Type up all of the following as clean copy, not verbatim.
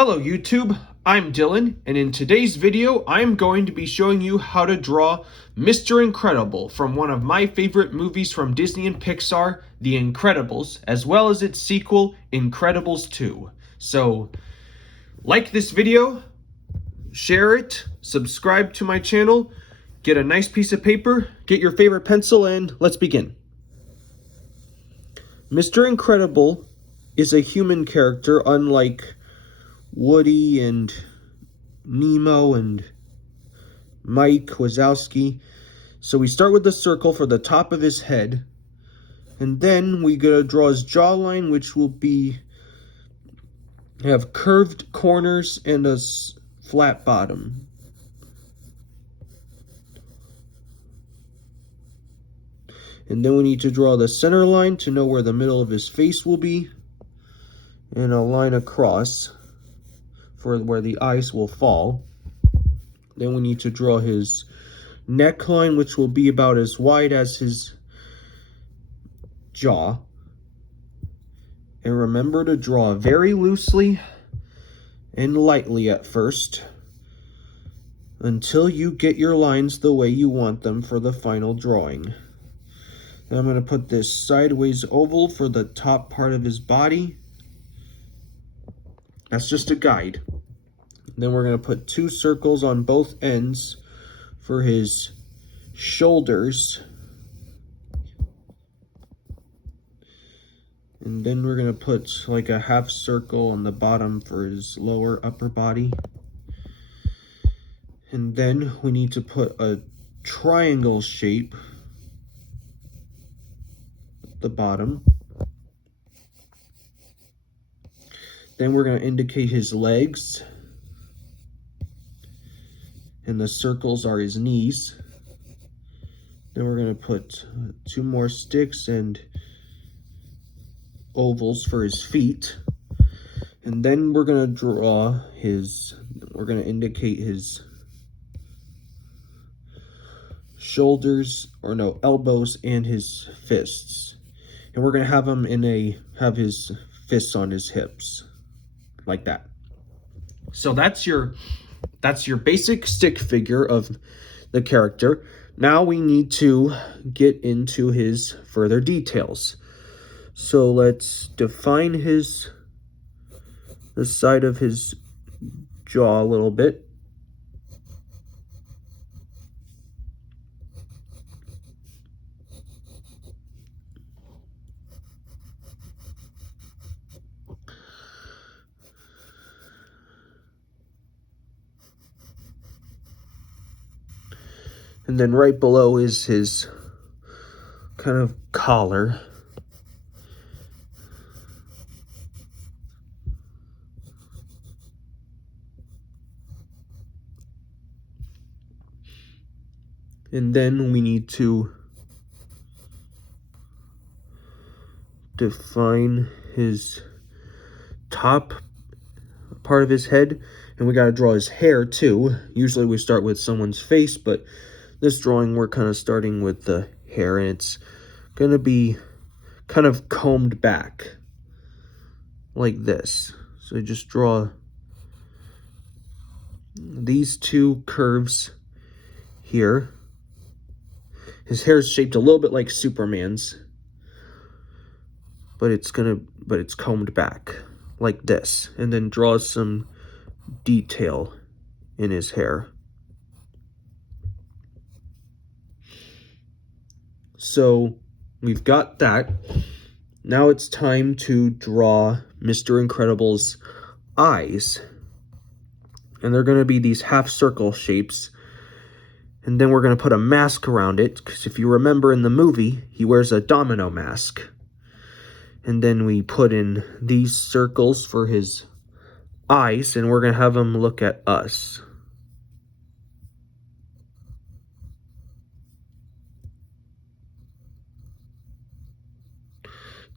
Hello YouTube, I'm Dylan, and in today's video I'm going to be showing you how to draw Mr. Incredible from one of my favorite movies from Disney and Pixar, The Incredibles, as well as its sequel, Incredibles 2. So, like this video, share it, subscribe to my channel, get a nice piece of paper, get your favorite pencil, and let's begin. Mr. Incredible is a human character, unlike Woody and Nemo and Mike Wazowski. So we start with the circle for the top of his head, and then we gotta draw his jawline, which will have curved corners and a flat bottom. And then we need to draw the center line to know where the middle of his face will be, and a line across for where the eyes will fall. Then we need to draw his neckline, which will be about as wide as his jaw. And remember to draw very loosely and lightly at first until you get your lines the way you want them for the final drawing. Then I'm going to put this sideways oval for the top part of his body. That's just a guide. Then we're going to put two circles on both ends for his shoulders. And then we're going to put like a half circle on the bottom for his lower upper body. And then we need to put a triangle shape at the bottom. Then we're going to indicate his legs, and the circles are his knees. Then we're going to put two more sticks and ovals for his feet. And then we're going to we're going to indicate his shoulders, or no, elbows and his fists. And we're going to have him have his fists on his hips. Like that. So that's your basic stick figure of the character. Now we need to get into his further details. So let's define the side of his jaw a little bit. And then right below is his kind of collar. And then we need to define his top part of his head. And we got to draw his hair too. Usually we start with someone's face, but this drawing we're kind of starting with the hair, and it's going to be kind of combed back like this. So just draw these two curves here. His hair is shaped a little bit like Superman's, but it's combed back like this, and then draw some detail in his hair. So we've got that. Now it's time to draw Mr. Incredible's eyes. And they're going to be these half circle shapes. And then we're going to put a mask around it, because if you remember in the movie, he wears a domino mask. And then we put in these circles for his eyes, and we're going to have him look at us.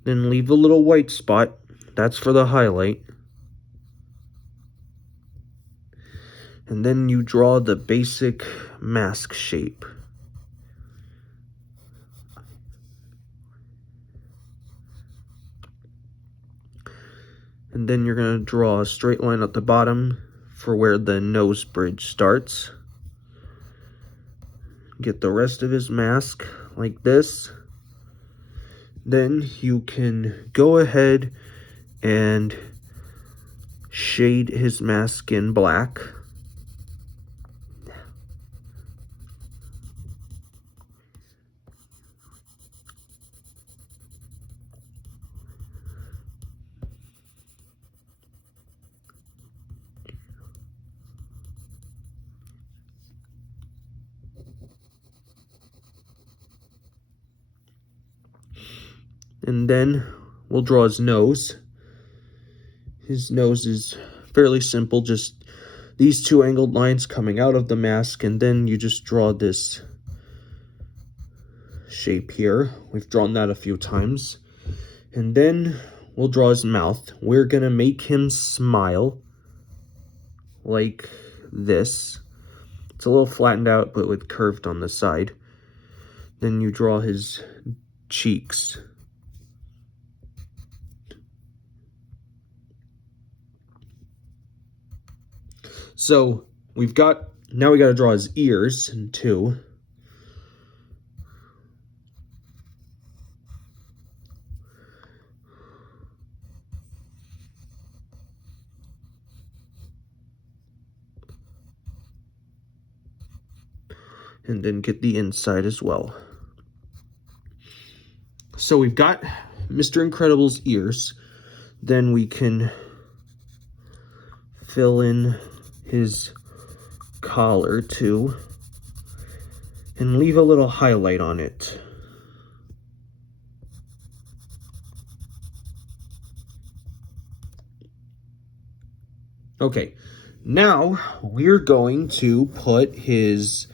Then leave a little white spot. That's for the highlight. And then you draw the basic mask shape. And then you're going to draw a straight line at the bottom for where the nose bridge starts. Get the rest of his mask like this. Then you can go ahead and shade his mask in black. And then we'll draw his nose. His nose is fairly simple, just these two angled lines coming out of the mask, and then you just draw this shape here. We've drawn that a few times. And then we'll draw his mouth. We're gonna make him smile like this. It's a little flattened out, but with curved on the side. Then you draw his cheeks. So now we gotta draw his ears in two. And then get the inside as well. So we've got Mr. Incredible's ears. Then we can fill in his collar too, and leave a little highlight on it. Okay, now we're going to put his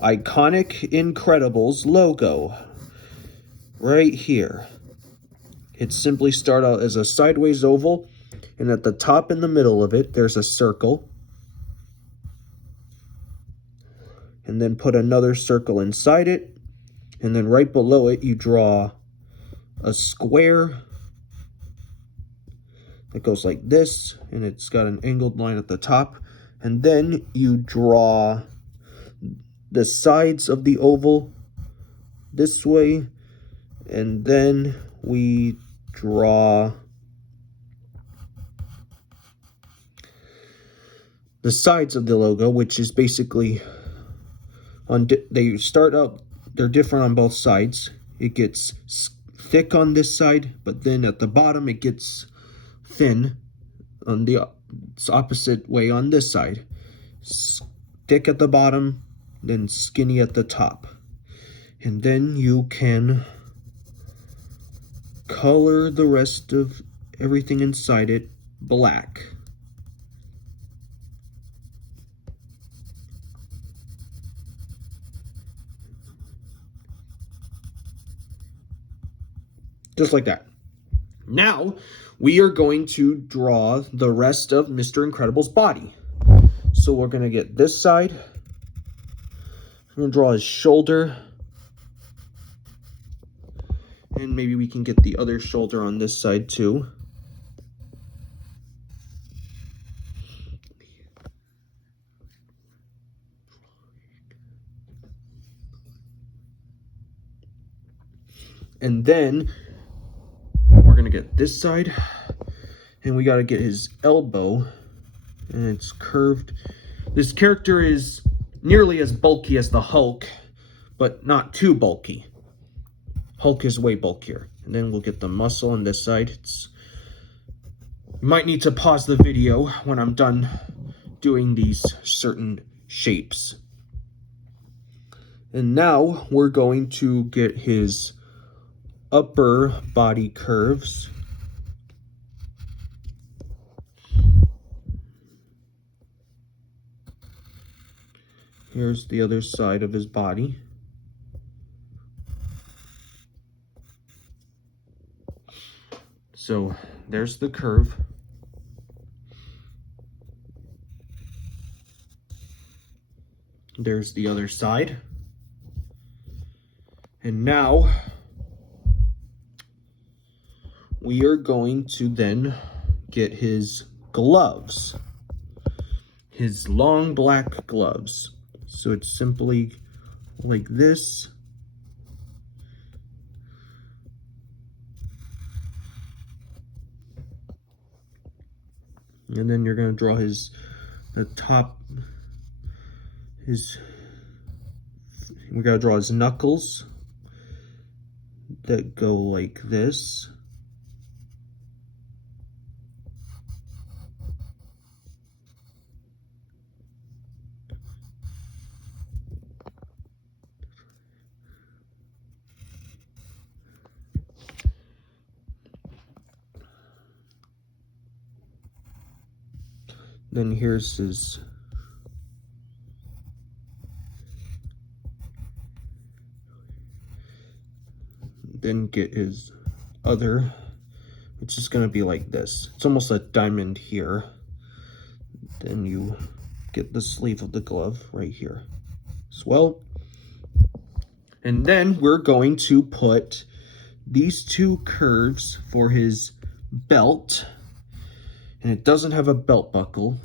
iconic Incredibles logo right here. It simply starts out as a sideways oval, and at the top in the middle of it, there's a circle. And then put another circle inside it. And then right below it, you draw a square that goes like this, and it's got an angled line at the top. And then you draw the sides of the oval this way, and then we draw the sides of the logo, which is basically they start out, they're different on both sides. It gets thick on this side, but then at the bottom it gets thin on the opposite way on this side. Thick at the bottom, then skinny at the top. And then you can color the rest of everything inside it black. Just like that. Now, we are going to draw the rest of Mr. Incredible's body. So we're going to get this side. I'm going to draw his shoulder. And maybe we can get the other shoulder on this side too. And then we're going to get this side. And we got to get his elbow. And it's curved. This character is nearly as bulky as the Hulk, but not too bulky. Hulk is way bulkier. And then we'll get the muscle on this side. You might need to pause the video when I'm done doing these certain shapes. And now we're going to get his upper body curves. Here's the other side of his body. So there's the curve. There's the other side. And now we are going to then get his gloves, his long black gloves. So it's simply like this. And then you're going to draw we got to draw his knuckles that go like this. Then here's his then get his other, which is going to be like this. It's almost a diamond here. Then you get the sleeve of the glove right here as well. And then we're going to put these two curves for his belt. And it doesn't have a belt buckle.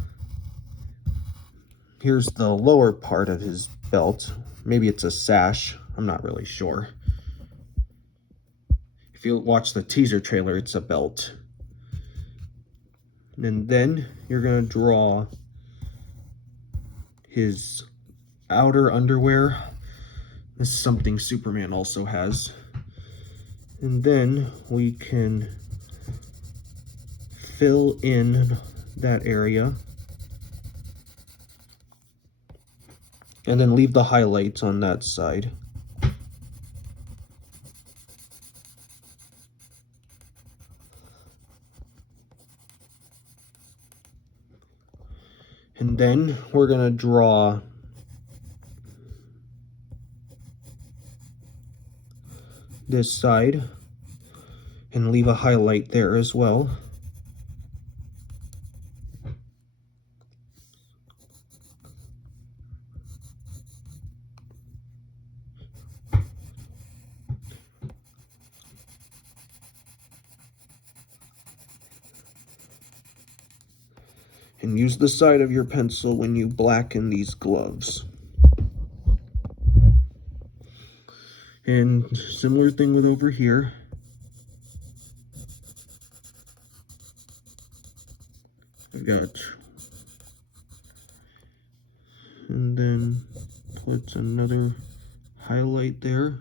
Here's the lower part of his belt. Maybe it's a sash. I'm not really sure. If you watch the teaser trailer, it's a belt. And then you're going to draw his outer underwear. This is something Superman also has. And then we can fill in that area. And then leave the highlights on that side. And then we're going to draw this side and leave a highlight there as well. And use the side of your pencil when you blacken these gloves. And similar thing with over here. I've got, and then put another highlight there.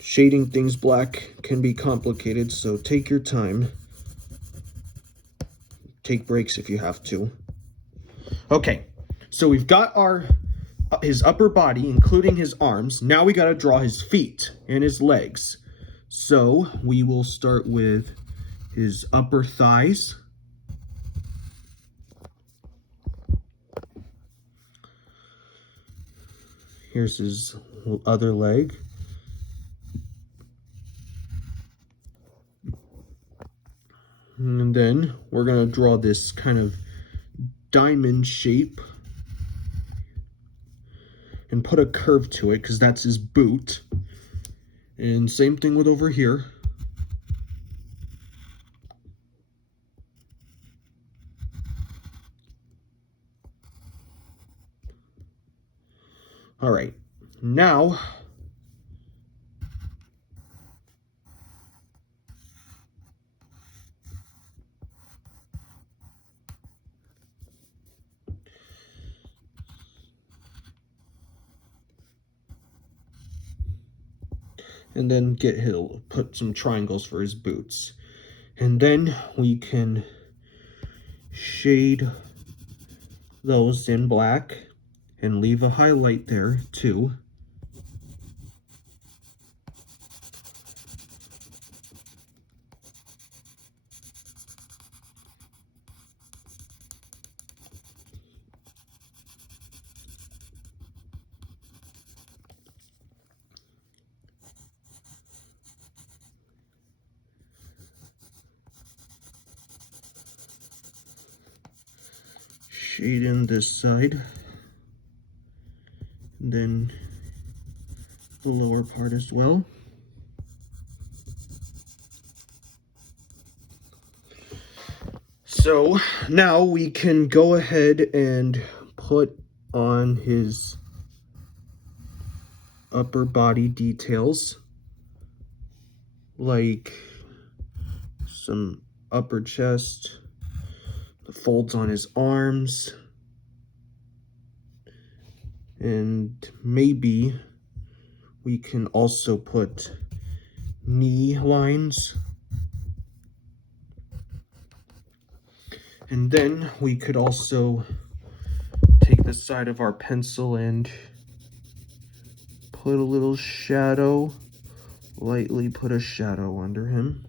Shading things black can be complicated, so take your time. Take breaks if you have to. Okay, so we've got his upper body, including his arms. Now we got to draw his feet and his legs. So we will start with his upper thighs. Here's his other leg. And then we're going to draw this kind of diamond shape and put a curve to it because that's his boot. And same thing with over here. All right, now and then he'll put some triangles for his boots. And then we can shade those in black and leave a highlight there too. shade in this side. And then the lower part as well. So now we can go ahead and put on his upper body details, like some upper chest, the folds on his arms, and maybe we can also put knee lines. And then we could also take the side of our pencil and put a little shadow, lightly put a shadow under him.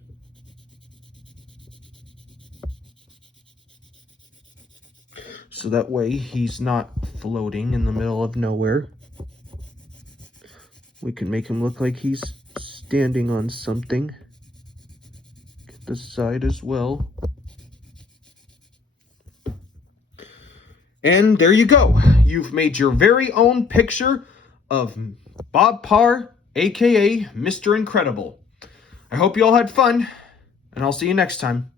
So that way he's not floating in the middle of nowhere. We can make him look like he's standing on something. Get the side as well. And there you go. You've made your very own picture of Bob Parr, aka Mr. Incredible. I hope you all had fun, and I'll see you next time.